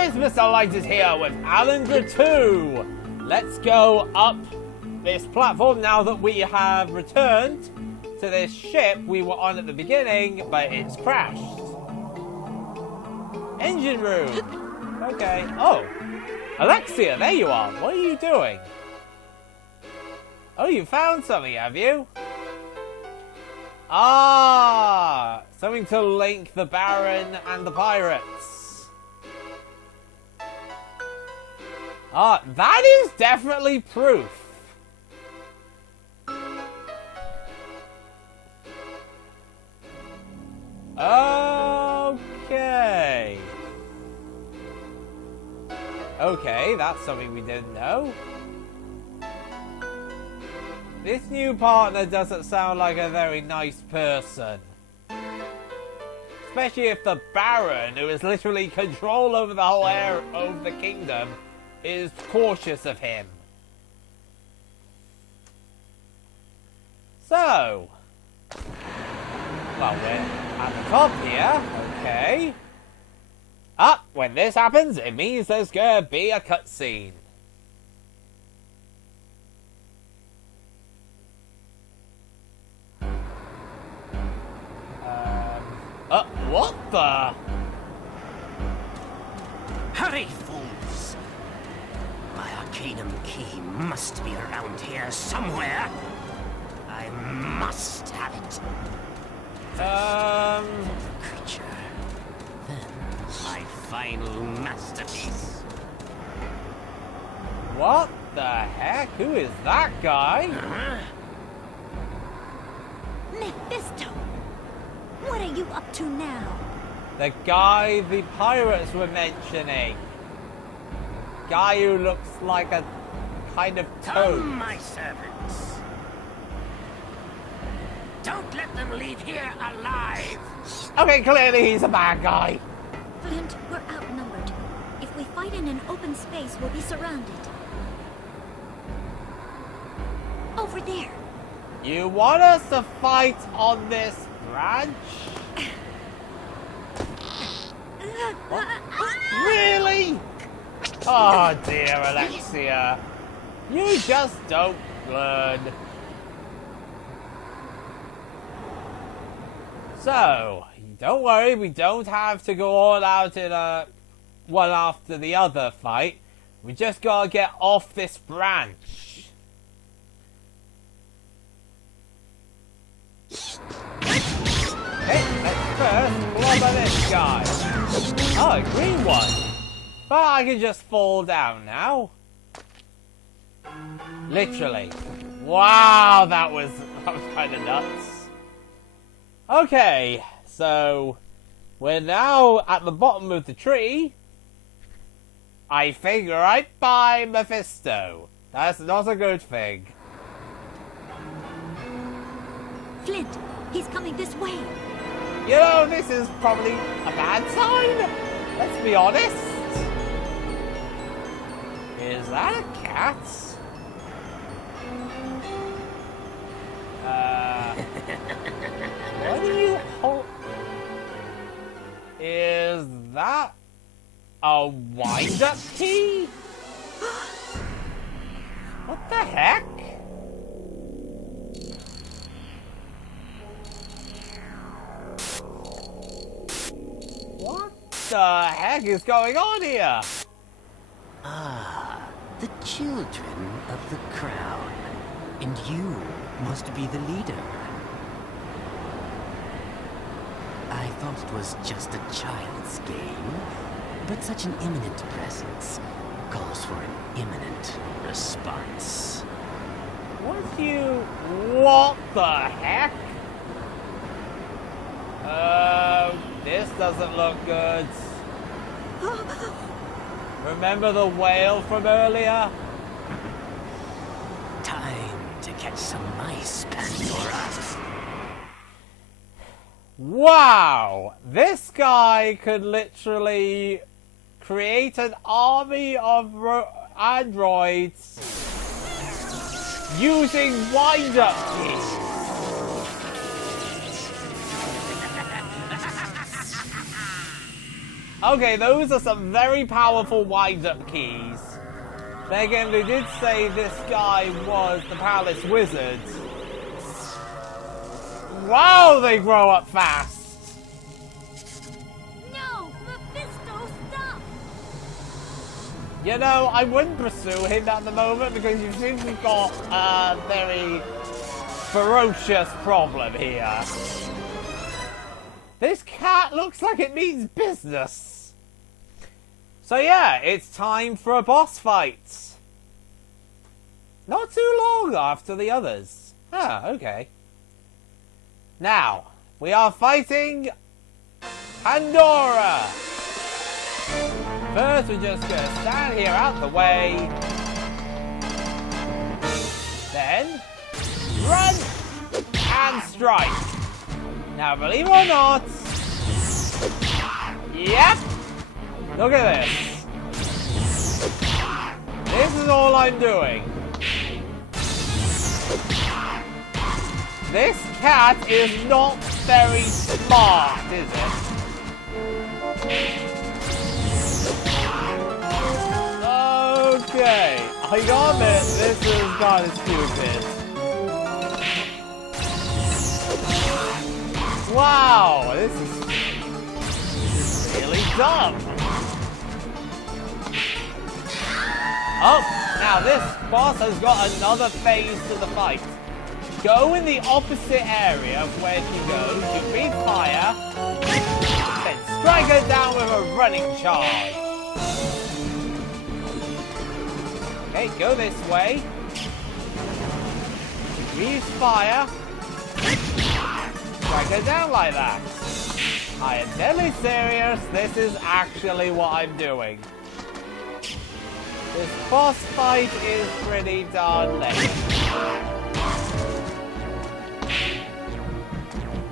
guys, Mr. Light is here with Alundra 2. Let's go up this platform now that we have returned to this ship we were on at the beginning, but it's crashed. Engine room. Okay. Oh, Alexia, there you are. What are you doing? Oh, you found something, have you? Ah, something to link the Baron and the pirates. Ah, that is definitely proof. Okay. Okay, that's something we didn't know. This new partner doesn't sound like a very nice person. Especially if the Baron, who has literally control over the whole air of the kingdom, is cautious of him. So, well, we're at the top here. Okay. Ah, when this happens, it means there's gonna be a cutscene. What the? Hurry, fools! My Arcanum key must be around here somewhere. I must have it. Creature. Then my final masterpiece. What the heck? Who is that guy? Mephisto! What are you up to now? The guy the pirates were mentioning. Guy who looks like a kind of toad. Come, my servants. Don't let them leave here alive. Okay, clearly he's a bad guy. Flint, we're outnumbered. If we fight in an open space, we'll be surrounded. Over there. You want us to fight on this branch? What? Really? Oh dear, Alexia. You just don't learn. So, don't worry, we don't have to go all out in a one after the other fight. We just gotta get off this branch. Okay, let's first blubber this guy. Oh, a green one. But I can just fall down now. Literally. Wow, that was kind of nuts. Okay, so we're now at the bottom of the tree. I think right by Mephisto. That's not a good thing. Flint, he's coming this way. You know, this is probably a bad sign. Let's be honest. Is that a cat? What do you hold? Is that a wind-up key? What the heck? What the heck is going on here? Ah, the children of the crown. And you must be the leader. I thought it was just a child's game, but such an imminent presence calls for an imminent response. What the heck? This doesn't look good. Remember the whale from earlier? Time to catch some mice, Pandora. Wow! This guy could literally create an army of androids using wind-up keys. Okay, those are some very powerful wind-up keys. Then again, they did say this guy was the Palace Wizard. Wow, they grow up fast! No! Mephisto, stop! You know, I wouldn't pursue him at the moment because you seem to have got a very ferocious problem here. This cat looks like it means business. So yeah, it's time for a boss fight. Not too long after the others. Ah, okay. Now, we are fighting Pandora. First, we're just going to stand here out the way. Then, run and strike. Now, believe it or not, yep, look at this. This is all I'm doing. This cat is not very smart, is it? Okay, I gotta admit, this is kind of stupid. Wow, this is really dumb. Oh, now this boss has got another phase to the fight. Go in the opposite area of where she goes, you breathe fire, then strike her down with a running charge. Okay, go this way. Breathe fire. Strike her down like that. I am deadly serious, this is actually what I'm doing. This boss fight is pretty darn late.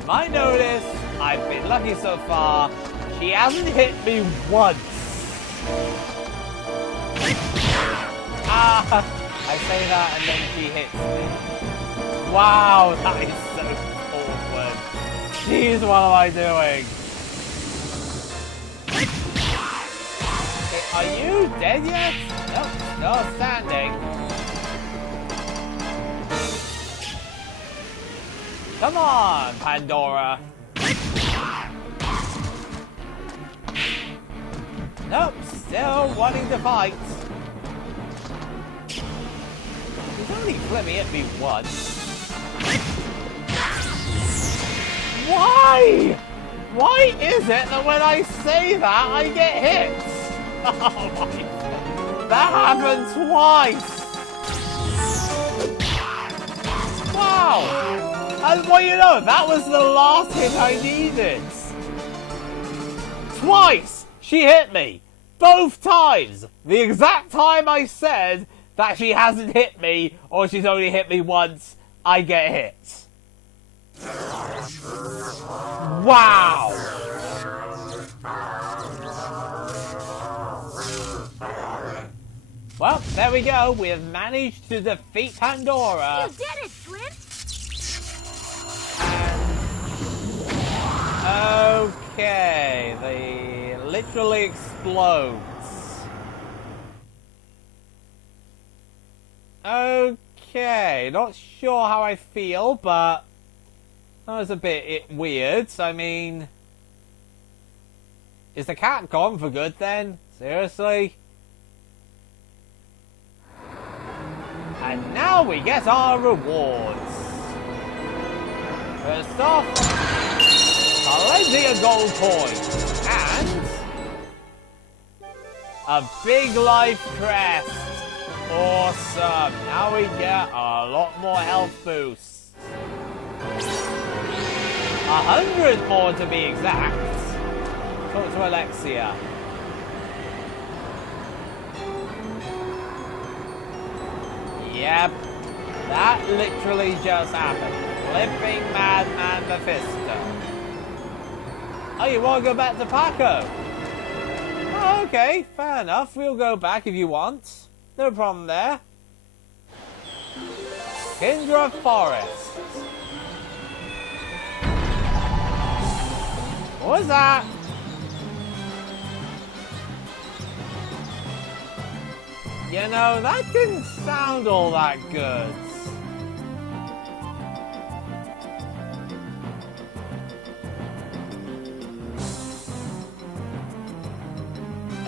You might notice, I've been lucky so far, she hasn't hit me once. Ah, I say that and then she hits me. Wow, that is so awkward. Jeez, what am I doing? Okay, are you dead yet? Nope, still standing. Come on, Pandora. Nope, still wanting to fight. He's only flipping hit me once. Why? Why is it that when I say that, I get hit? Oh my God. That happened twice. Wow. And well, you know, that was the last hit I needed. Twice she hit me. Both times. The exact time I said that she hasn't hit me, or she's only hit me once, I get hit. Wow. Well, there we go. We have managed to defeat Pandora. You did it, Flint! Okay, they literally explodes. Okay, not sure how I feel, but that was a bit weird. I mean, is the cat gone for good then? Seriously? And now we get our rewards. First off, plenty of gold coins and a big life crest. Awesome. Now we get a lot more health boosts. 100 more to be exact. Talk to Alexia. Yep. That literally just happened. Flipping Madman Mephisto. Oh, you want to go back to Paco? Oh, okay, fair enough. We'll go back if you want. No problem there. Kindra Forest. What was that? You know, that didn't sound all that good.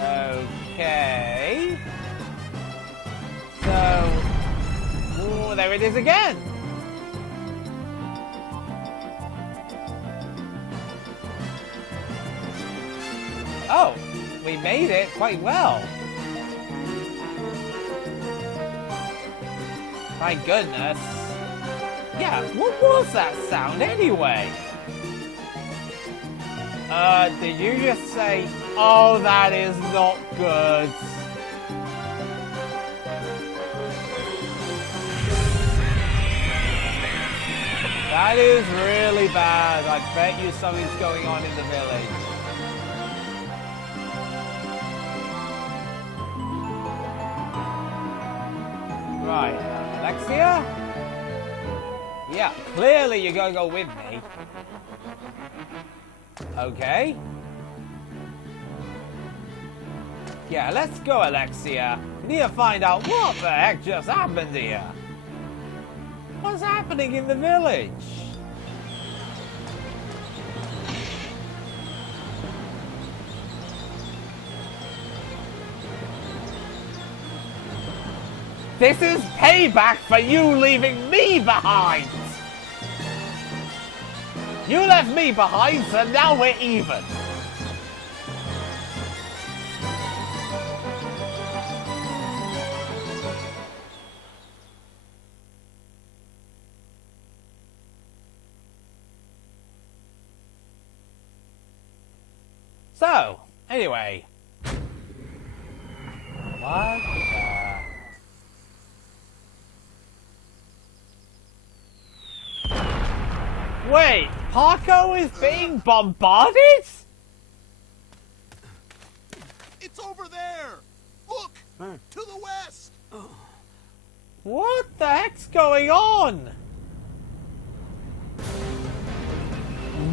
Okay. So... Ooh, there it is again! Oh, we made it quite well. My goodness. Yeah, what was that sound anyway? Did you just say, oh, that is not good? That is really bad. I bet you something's going on in the village. Right, Alexia? Yeah, clearly you're gonna go with me. Okay. Yeah, let's go, Alexia. We need to find out what the heck just happened here. What's happening in the village? This is payback for you leaving me behind! You left me behind, so now we're even. So, anyway. What Wait, Paco is being bombarded? It's over there! Look! To the west! What the heck's going on?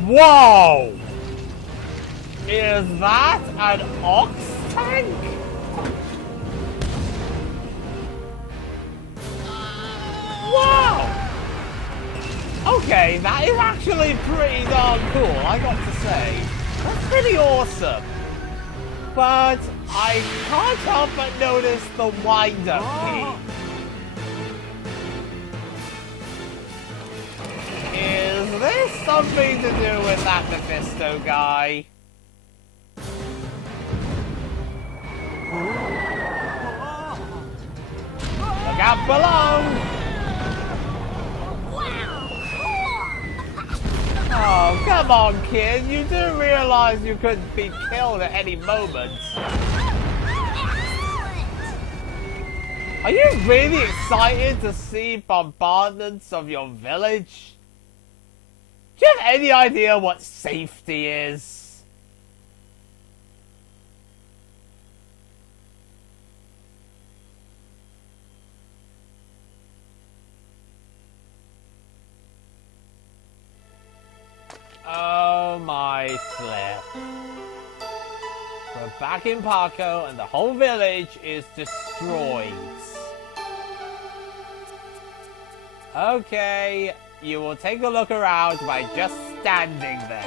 Whoa! Is that an ox tank? Wow! Okay, that is actually pretty darn cool, I got to say. That's pretty awesome. But I can't help but notice the wind-up key. Is this something to do with that Mephisto guy? Look out below! Oh, come on, kid. You do realize you could be killed at any moment. Are you really excited to see bombardments of your village? Do you have any idea what safety is? Oh my flip. We're back in Paco and the whole village is destroyed. Okay, you will take a look around by just standing there.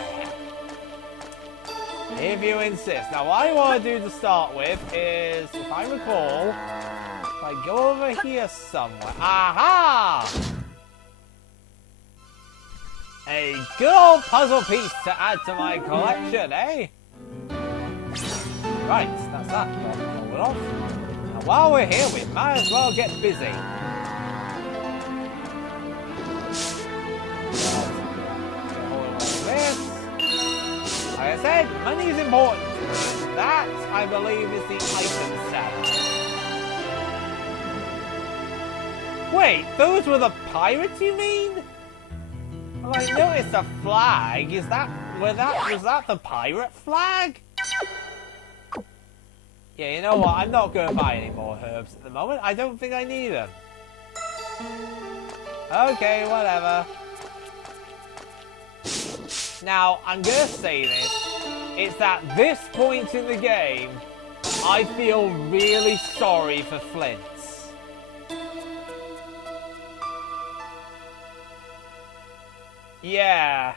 If you insist. Now what I want to do to start with is, if I recall, if I go over here somewhere. Aha! A good old puzzle piece to add to my collection, eh? Right, that's that. Pull it off. Now while we're here, we might as well get busy. This. Like I said, money is important. That, I believe, is the item seller. Wait, those were the pirates, you mean? Well, I noticed a flag. Was that the pirate flag? Yeah, you know what? I'm not going to buy any more herbs at the moment. I don't think I need them. Okay, whatever. Now, I'm going to say this. It's at this point in the game I feel really sorry for Flint. Yeah.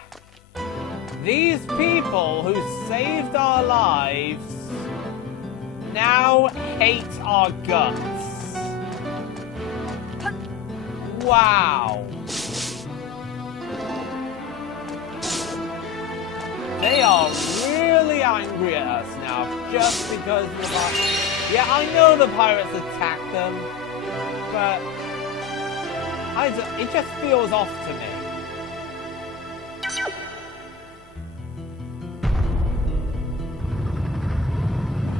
These people who saved our lives now hate our guts. Wow. They are really angry at us now just because of the pirates. Yeah, I know the pirates attacked them, but it just feels off to me.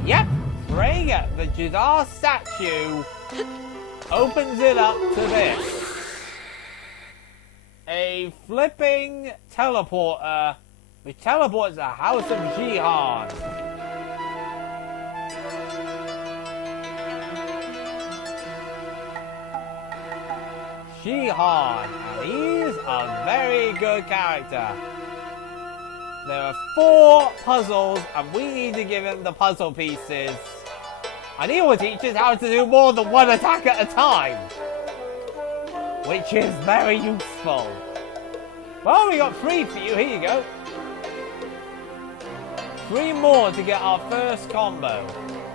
Yep, Frega, the Jadar statue, opens it up to this. A flipping teleporter which teleports the House of Jihan. Jihan, and he's a very good character. There are 4 puzzles, and we need to give him the puzzle pieces. And he will teach us how to do more than 1 attack at a time, which is very useful. Well, we got 3 for you. Here you go. 3 more to get our first combo.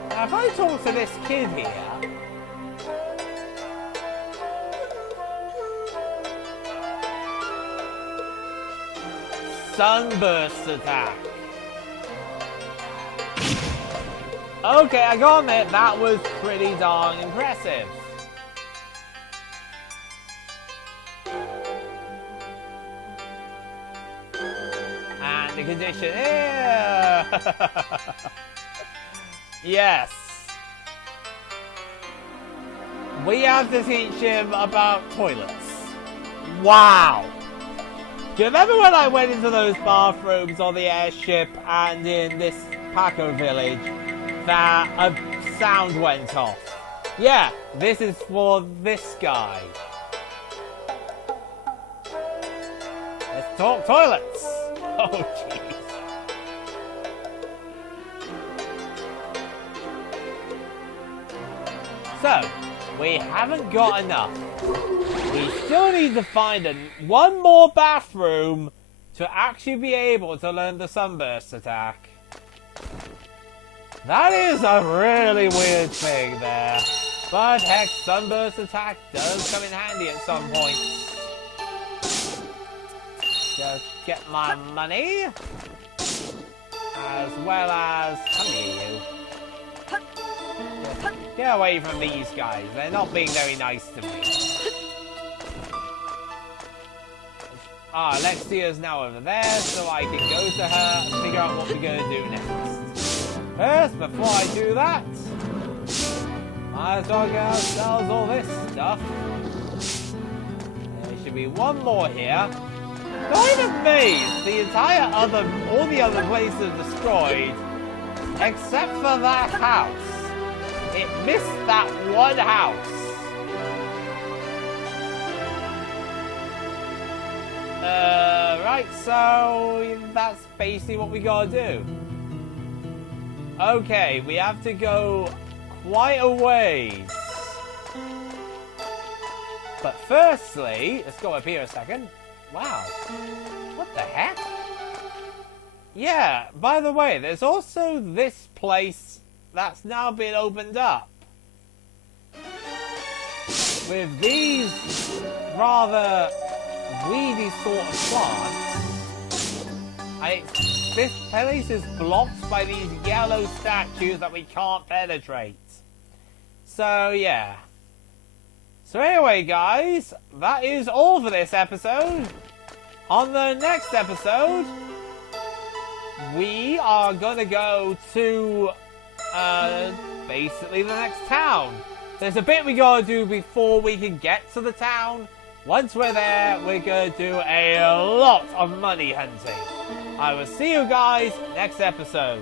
Now, if I talk to this kid here, Sunburst attack. Okay, I gotta admit, that was pretty darn impressive. And the condition here. Yes. We have to teach him about toilets. Wow. Do you remember when I went into those bathrooms on the airship and in this Paco village that a sound went off? Yeah, this is for this guy. Let's talk toilets. Oh, jeez. So, we haven't got enough. We still need to find one more bathroom to actually be able to learn the Sunburst attack. That is a really weird thing there. But heck, Sunburst attack does come in handy at some point. Just get my money. As well as... Come here, you. Get away from these guys. They're not being very nice to me. Alexia's now over there, so I can go to her and figure out what we're going to do next. First, before I do that, might as well get ourselves all this stuff. There should be one more here. Not even amazed, all the other places are destroyed, except for that house. It missed that one house. Right, so that's basically what we gotta do. Okay, we have to go quite a ways. But firstly, let's go up here a second. Wow. What the heck? Yeah, by the way, there's also this place that's now been opened up. With these rather weedy sort of plants. This place is blocked by these yellow statues that we can't penetrate. So, yeah. So anyway, guys, that is all for this episode. On the next episode, we are going to go to, basically the next town. There's a bit we got to do before we can get to the town. Once we're there, we're going to do a lot of money hunting. I will see you guys next episode.